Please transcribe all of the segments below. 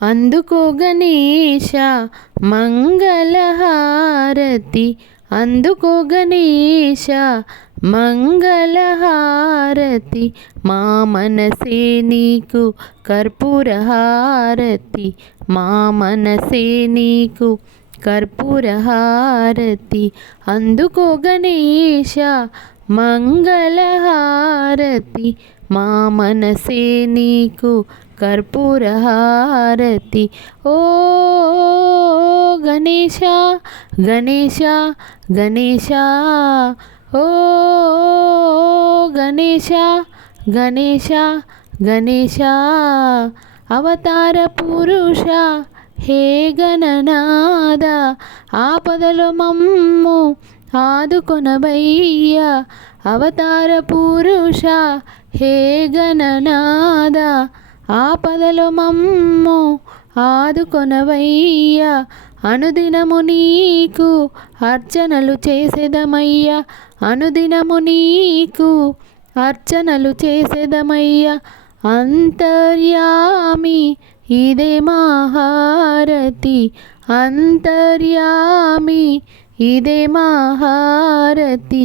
అందుకో గణేశ మంగళహారతి, అందుకో గణేశ మంగళహారతి, మా మనసే నీకు కర్పూరహారతి, మా మనసే నీకు కర్పూరహారతి, అందుకో గణేశ మంగళహారతి, మా మనసే నీకు కర్పూరహారతి. ఓ గణేశ గణేశ గణేశ, ఓ గణేశ గణేశ గణేశ, అవతార పురుష హే గణనాద, ఆపదలో మమ్ము ఆదుకొనవయ్యా, అవతార పురుష హే గణనాద, ఆపదలో మమ్ము ఆదుకొనవయ్యా, అనుదినము నీకు అర్చనలు చేసేదమయ్యా, అనుదినము నీకు అర్చనలు చేసేదమయ్యా, అంతర్యామి ఇదే మా హారతి, అంతర్యామి ఇదే మా హారతి,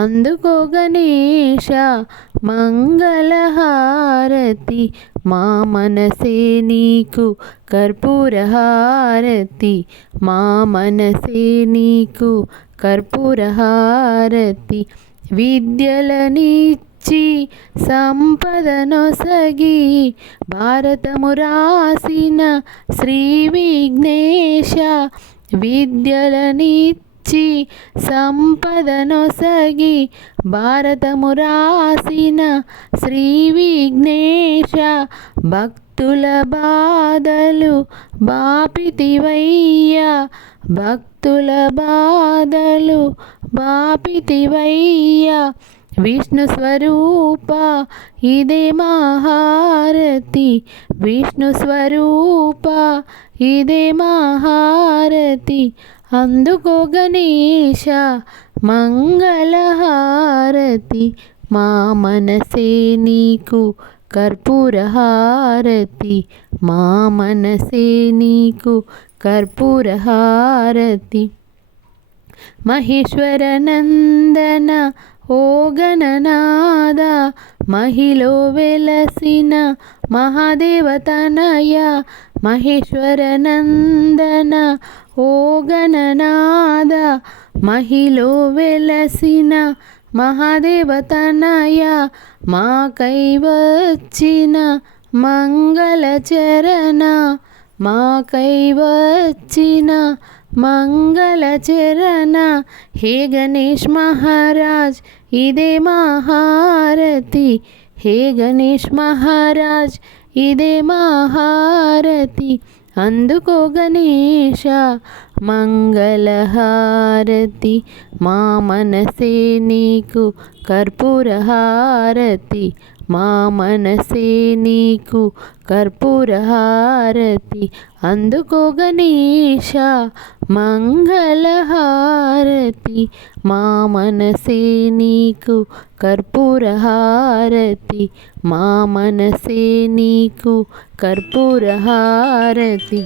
అందుకో గణేశ మంగళహారతి, మా మనసే నీకు కర్పూరహారతి, మా మనసే నీకు కర్పూరహారతి, విద్యలనిచ్చి సంపదనొసగి భారతము రాసిన శ్రీ విఘ్నేశ, విద్యలనిచ్చి సంపదనొసగి భారతము రాసిన శ్రీ విఘ్నేశ, భక్తుల బాధలు బాపితివయ్యా, భక్తుల బాధలు బాపితివయ్యా, విష్ణు స్వరూప ఇదే మా హారతి, విష్ణు స్వరూప ఇదే మా హారతి, అందుకో గణేశ మంగళహారతి, మా మనసే నీకు కర్పూరహారతి, మా మనసే నీకు కర్పూరహారతి, మహేశ్వర నందన ఓ గణనాద, మహిలో వెలసిన మహాదేవతనయ, మహేశ్వర నందన ఓ గణనాద, మహిలో వెలసిన మహాదేవతనయ, మాకై వచ్చిన మంగళచరణ, మాకై వచ్చిన మంగళచరణ, హే గణేష్ మహారాజ్ ఇదే మా హారతి, హే గణేష్ మహారాజ్ ఇదే మా హారతి, అందుకో గణేశ మంగళహారతి, మా మనసే నీకు కర్పూరహారతి, మా మనసే నీకు కర్పూరహారతి, అందుకో గణేశ మంగళహారతి, మా మనసే నీకు కర్పూరహారతి, మా మనసే నీకు కర్పూరహారతి.